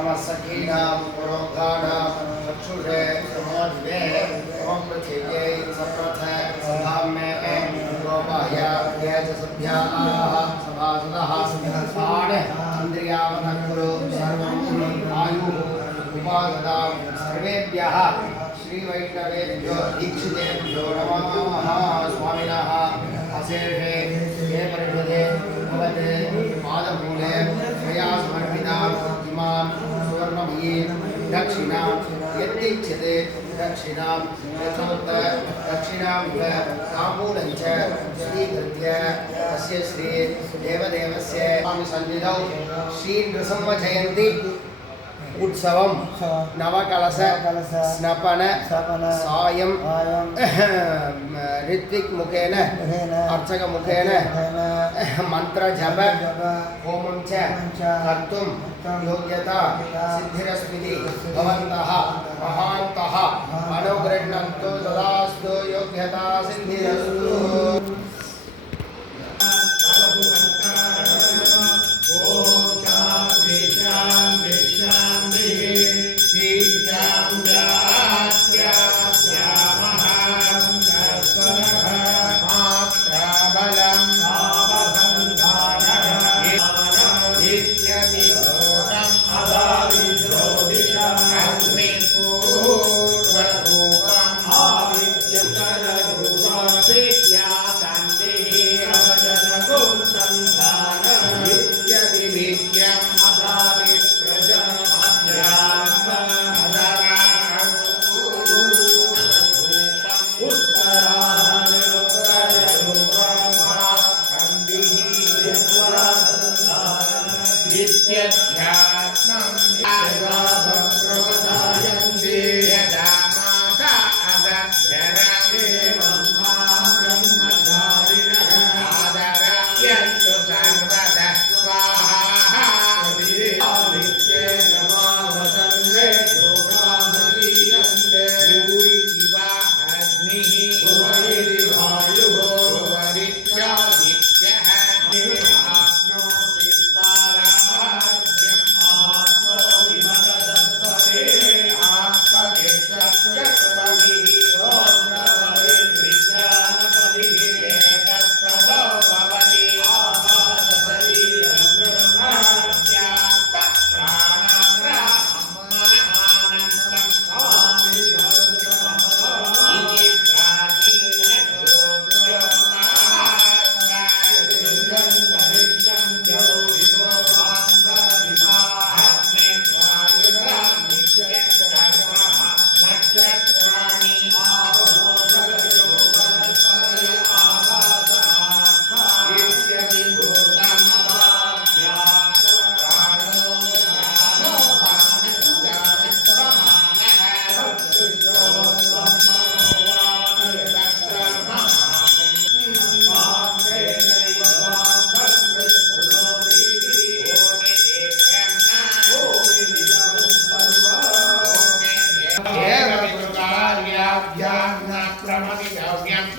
नमस्सखीनां पुरोगानां चक्षुषे समोधिवे ओम पृथिव्यै सप्रथ सधाम्ये गोपाय ये च सभ्याः सभासदः पाण इन्द्रियावतकुरु सर्वं आयुः उपासदां सर्वेभ्यः श्रीवैष्णवेभ्यो दीक्षितेभ्यो नमः। स्वामिनः अशेषे ये परिषदे भवते पादमूले मया समर्पिताम् इमां सुवर्णमयीं दक्षिणां यद्दीक्ष्यते दक्षिणां यथोक्त दक्षिणां ताम्बूलं च स्वीकृत्य अस्य श्री देवदेवस्य सन्निधौ श्रीनृसिंहजयन्ती उत्सवं नवकलश स्नपन सायं ऋत्विक मुखेन अर्चक मुखेन मंत्र जप होमं च कर्तुं योग्यता सिद्धिरस्मिति भवन्तः महान्तः अनुगृह्णन्तु तदास्तु योग्यता सिद्धिरस्तु।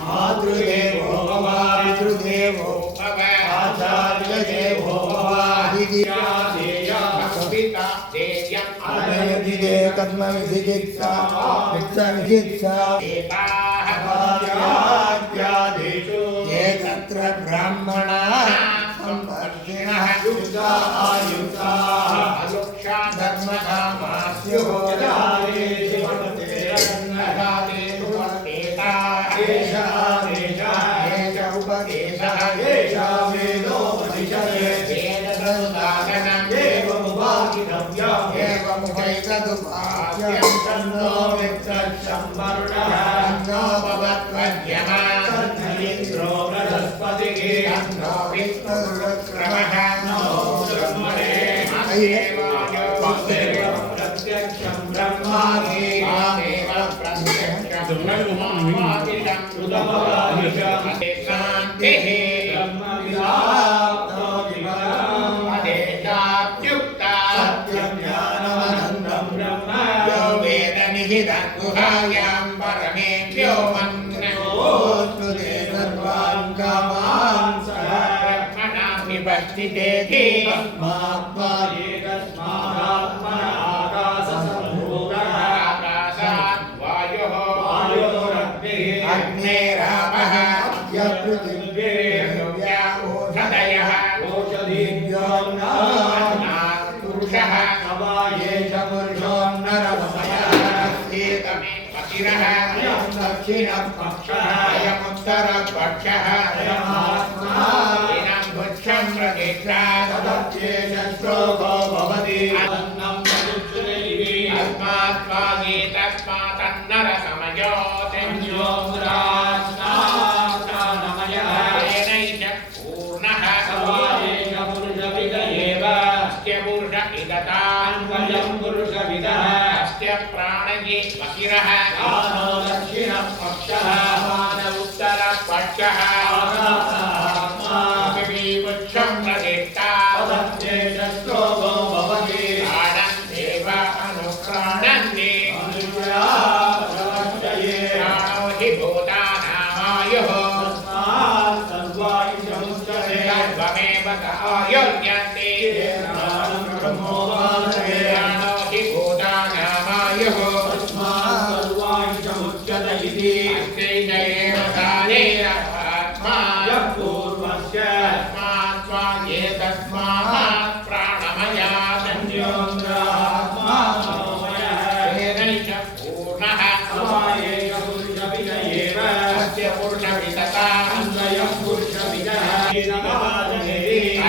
मातृदेवो भव पितृदेवो भव आचार्यदेवो भव अनयदिदे कर्मविधिदिक्षा वित्तविधिक्षा एताद्यादेषु ये तत्र ब्राह्मणाः संवर्धिनः युक्ता आयुक्ताः अलुक्षा धर्मकामास्युः गुहायां परमेभ्यो मन्त्रोस्तुते सर्वान् कामान् सर्वमणा विपश्चितेति तस्मात् पुरुषः सवाये च पुरुषोन्नरमयः पतिरः अयं दक्षिणपक्षः अयमुत्तरपक्षः अयमात्मा इदं पुच्छं प्रतिष्ठा तदप्येष श्लोको भवति अन्नं प्रयुज्यते अस्मात्वागे तस्मात्तन्नरसमयो तेन्योग्रास्नाप्राणमयः तेनैष पूर्णः सवायेष पुरुषविद एव अस्य पुरुष इदतान्वयं पुरुषविदः अस्य प्राणये वकिरः यानो दक्षिणपक्षः मान उत्तरपक्षः आत्मा विपुच्छं प्रतिष्ठा तदप्येष श्लोको भवति प्राणन्देव अनुप्राणन्ति प्राणो हि भूतानामायुः तस्मात् सर्वायुषमुच्यते सर्वमेव आयुर्यन्ति प्राणो हि भूतानामायुः तस्मात् सर्वायुषमुच्यते इति अस्यैष एव कालेन आत्मा यः पूर्वस्य तस्मात् स्वाये तस्मात् प्राणमया तन्योऽङ्गात्मा तेनैष पूर्णः सवायेष पुरुषविद एव अस्य पुरुषविदता अन्वयं पुरुषविदः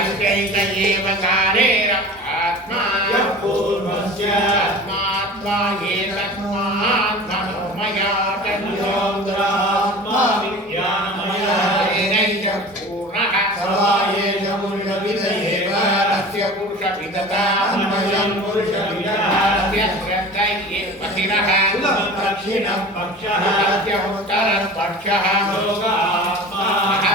अस्यैष एव कालेन आत्मा यः पूर्वस्य तस्मात् स्वाये तस्मात् मनोमया तन्योऽङ्गात्मा विज्ञानमयः तेनैष पूर्णः सवायेष पुरुषविद एव अस्य पुरुषविदता अन्वयं पुरुषविदः अस्य पतिरः दक्षिणपक्षः अस्य उत्तरपक्षः योगात्मा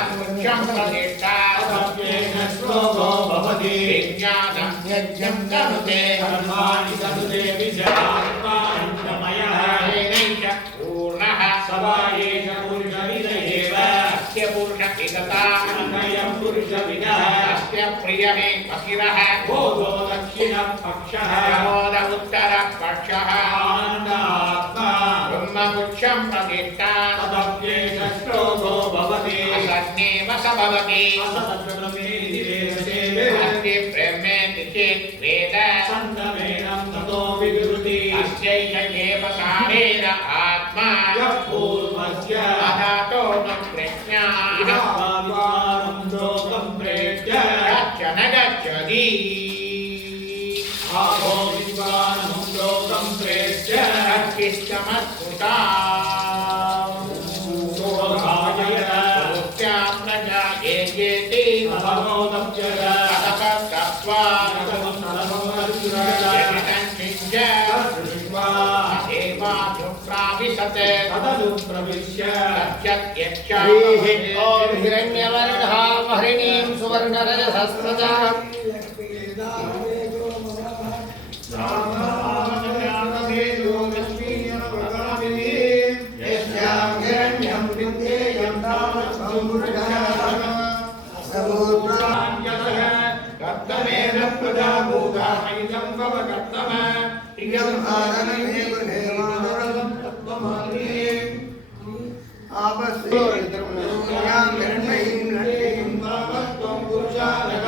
पुरुषं प्रतिष्ठा तदप्येष श्लोको भवति विज्ञानं यज्ञं तनुते कर्माणि तनुते विद्यात्मानमयः तेनैष पूर्णः सवायेष पुरुषविद एव अस्य पुरुषविदता अन्वयं पुरुषविदः अस्य प्रियमे वकिरः भोगो दक्षिणपक्षः यमोद उत्तरपक्षः आनन्दात्मा ब्रह्मपुच्छं प्रतिष्ठा तदप्येष श्लोको भवति असन्नेव स भवति अस्ति ब्रह्मेति चेत् वेद सन्दमेनं ततो विवृति अस्यैष एव कालेन आत्मा यः पूर्वस्य अधातो न प्रज्ञा भगवान् लोकं प्रेत्य गच्छन गच्छति आहो विद्वान् लोकं प्रेत्य किष्टमत्कुता प्रजा येति भगवदप्यज अतपत्वा प्राविशते तदनुप्रविश्य ॐ हिरण्यवर्णः हरिणीं सुवर्णरजसस्रजाम् यस्यां हिरण्यं विद्येयं कर्तमेन प्रजाभूता इदं भव कर्तम इयम् आदनमेव देवादरं तत्त्वमाने आपस्यां हिरण्यं लक्ष्मीं तावत्त्वं पुरुषानः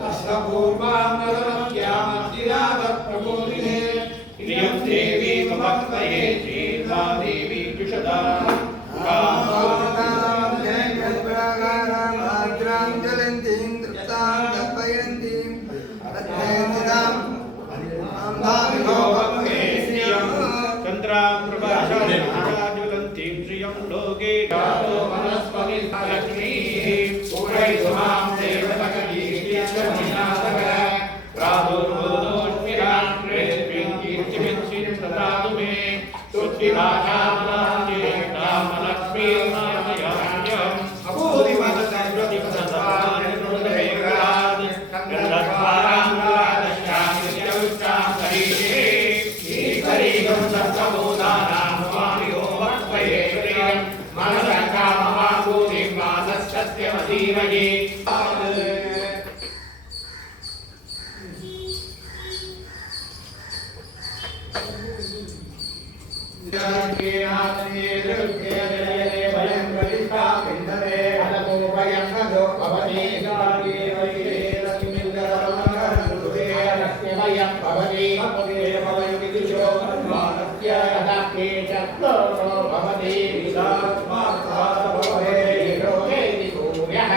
तस्य पूर्वां नरमत्यामतिरावप्रबोधिने इयं देवी भक्तये श्रीर्वा देवी जुषदा भवयं भवति भवयुविदिशो अन्मानस्य तदाख्ये चत्वरो भवति विदात्मात्माभवे योगेति सूर्यः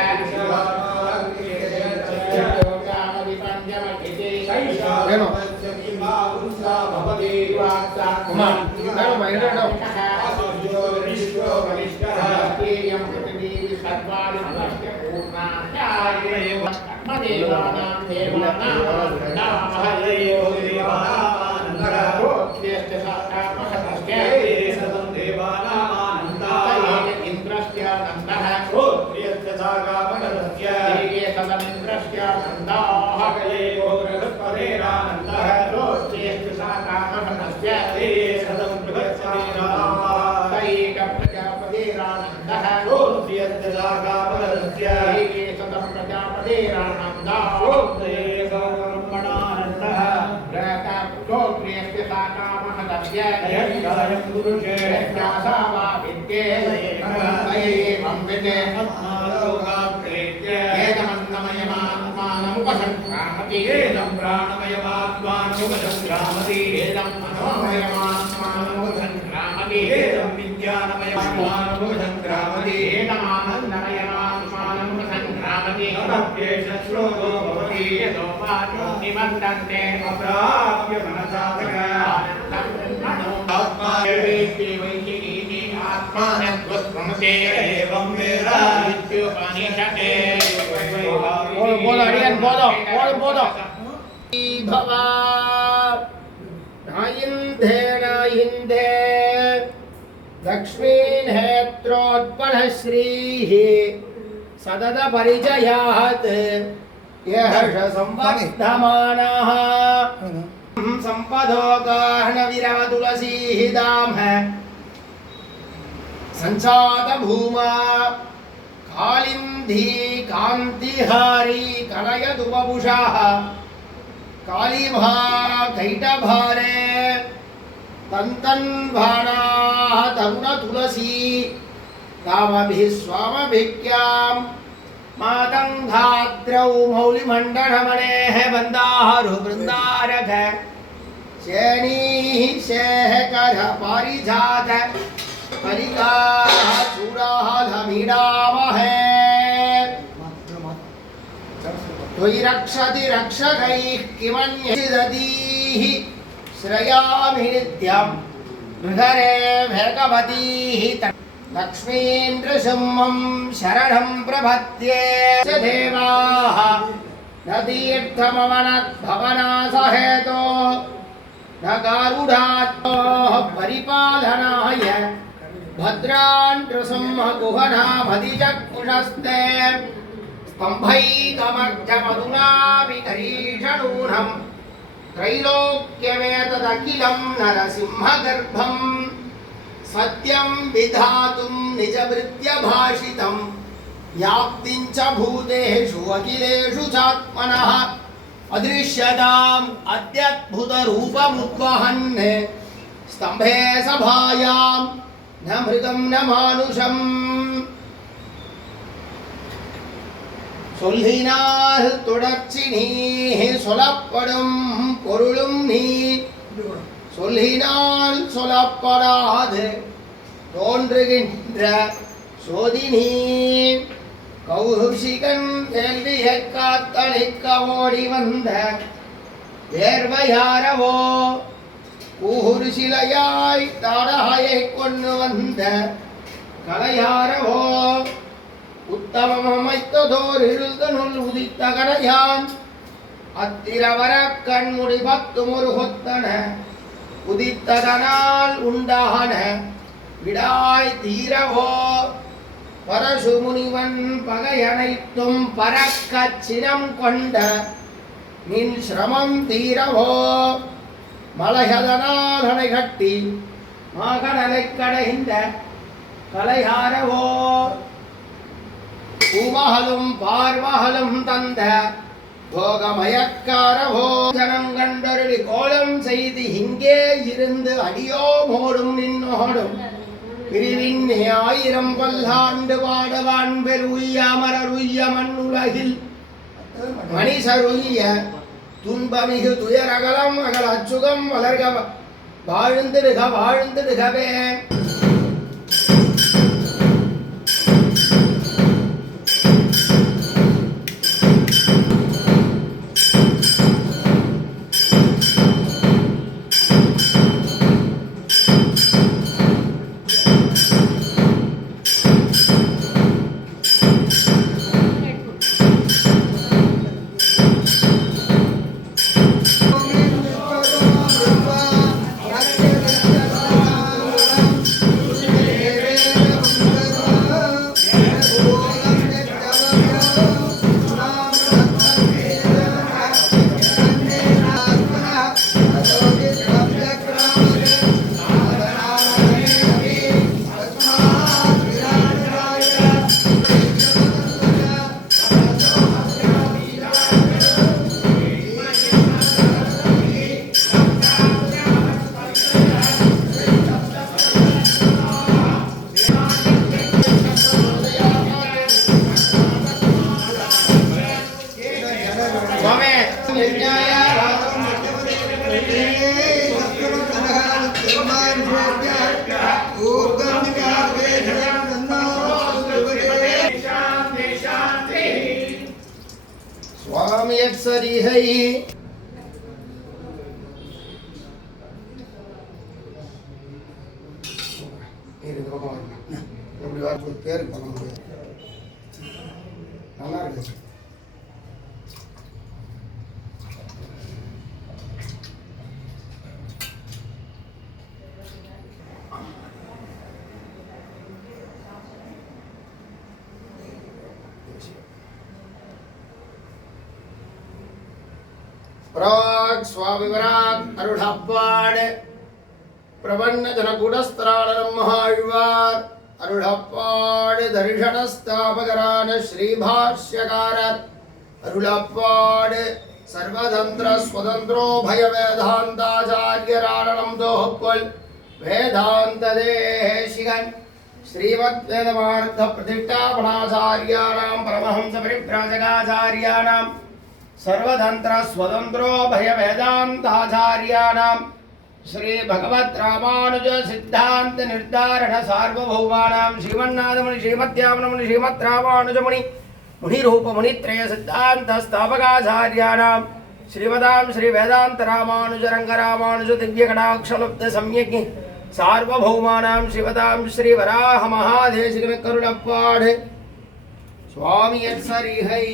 बोलो अड़ियन बोलो भवा नायिंधे लक्ष्मीन् हेत्रोत्पन्नः श्रीः सदद परिचयात् यः संवर्धमानः संपदो गाहनविरव तुलसीः दामः संचात भूमा कालिंदी कांतिहारी कलयतु वपुषाः कालीभा कैटभारे तन्तन्भाणाः तरुण तुलसी कामभिः स्वामभिक्यां मातङ्गाद्रौ मौलिमण्डलमणेः बन्दारु वृन्दारक शैनीः शेहकर पारिजात कलिकाः चूडाः धमीडामहे त्वयि रक्षति रक्षकैः किमन्यदतीः श्रयामि नित्यं नृहरे भगवतीः लक्ष्मीन्द्रसिंहं शरणं प्रपद्ये च देवाः न तीर्थमवनद्भवनासहेतो न गारुडात्मः परिपालनाय भद्रान् नृसिंहगुहनामधिचक्षुषस्ते स्तम्भैकमर्धमधुना विकरीषणूनं त्रैलोक्यमेतदखिलं नरसिंहगर्भं सत्यं विधातुं निजभृत्यभाषितं व्याप्तिं च भूतेषु अखिलेषु चात्मनः अदृश्यताम् अत्यद्भुतरूपमुद्वहन् स्तम्भे सभायां न मृगं न मानुषम् சொல்லினால் தொடர்ச்சி நீ சொல்லப்படும் பொருளும் நீ சொல்லினால் சொல்லப்படாது தோன்றுகின்ற சோதினி கௌஷிகன் கேள்வியை காத்தளிக்க ஓடி வந்த வேர்வையாரவோ ஊர் சிலையாய் தாடகையை கொண்டு வந்த கலையாரவோ உத்தமம் அமைத்ததோர் இருதனுள் உதித்த கடையான் அத்திரவர கண்முடி பத்தும் ஒரு கொத்தன உதித்ததனால் உண்டான விடாய் தீரவோ பரசு முனிவன் பகையனைத்தும் பறக்கச் சினம் கொண்ட நின் சிரமம் தீரவோ மலையதனால் அணை கட்டி மாகடலை கடைந்த கலையாரவோ பூமகளும் பார்மகளும் தந்த போகமயக்காரவோ ஜனங்கண்டருளி கோலம் செய்து இங்கே இருந்து அடியோமோடும் நின்னோடும் பிரிவின்னே ஆயிரம் பல்லாண்டு பாடுவான் பெருய்ய அமரருய்ய மண்ணுலகில் மணிசருய்ய துன்பமிகு துயரகலம் அகல அச்சுகம் வளர்க வாழ்ந்திடுக வாழ்ந்திடுகவே. स्वामी यत्सरिहै எப்படி வார்த்தை பேர் பண்ண முடியாது. நல்லா இருக்கு. प्राग स्वाभिवराग अरुढ़प्पाड़ प्रबन्न जनकुडस्त्राणं महाழ்வார் अरुढ़प्पाड़ दर्शनस्थापकरान श्रीभाष्यकार अरुढ़प्पाड़ सर्वतंत्र स्वतंत्रो भय वेदांताचार्यराणं दोहक्कोल वेदांत देशिकन श्रीमद्वेदवार्थ प्रतिष्ठापनाचार्याणां परमहंस परिव्राजकाचार्याणां सर्वतंत्र स्वतंत्रो भय वेदांताचार्याणां श्री भगवत रामानुज सिद्धांत निर्धारण सार्वभौमानां श्रीमन्नाथमुनि श्रीमद्यामनमुनि श्रीमद् रामानुजमुनि मुनिरूपमुनित्रय सिद्धांत स्थापकाचार्याणां श्रीमदां श्री वेदांत रामानुज रंगरामानुज दिव्यकटाक्षलब्ध सम्यज्ञ सार्वभौमानां श्रीमदां श्री वराह महादेशिकन करुणप्पाड़ स्वामी यत्सरिहै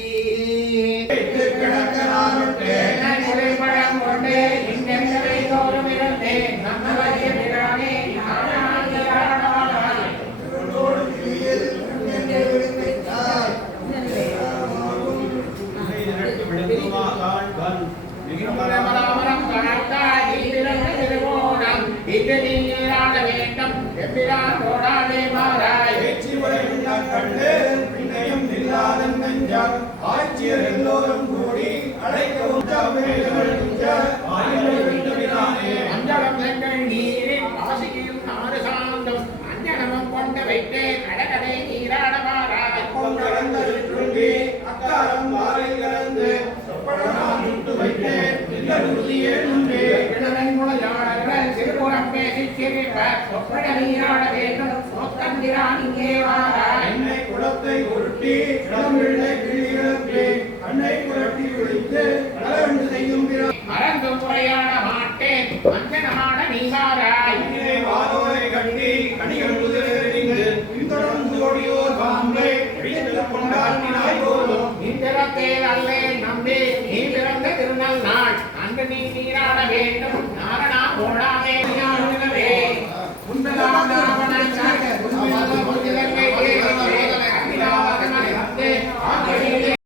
எல்லோரும் கூடி அழைக்கவும் அஞ்சலம் எங்கள் நீரில் ஆசியும் நாடு சார்ந்தும் அஞ்சனமும் கொண்டு வைத்து கடகடை நீராடமாறாய் கொண்டே அக்காரம் வாரை கலந்து சொப்படலாம் சுட்டு வைத்து இல்லுறுதியே உண்டு இளவன் முளையாளர்கள் சிறுபுறம் பேசி சிரிப்ப சொப்பட நீராட வேண்டும் சொத்தந்திரான் இங்கே வா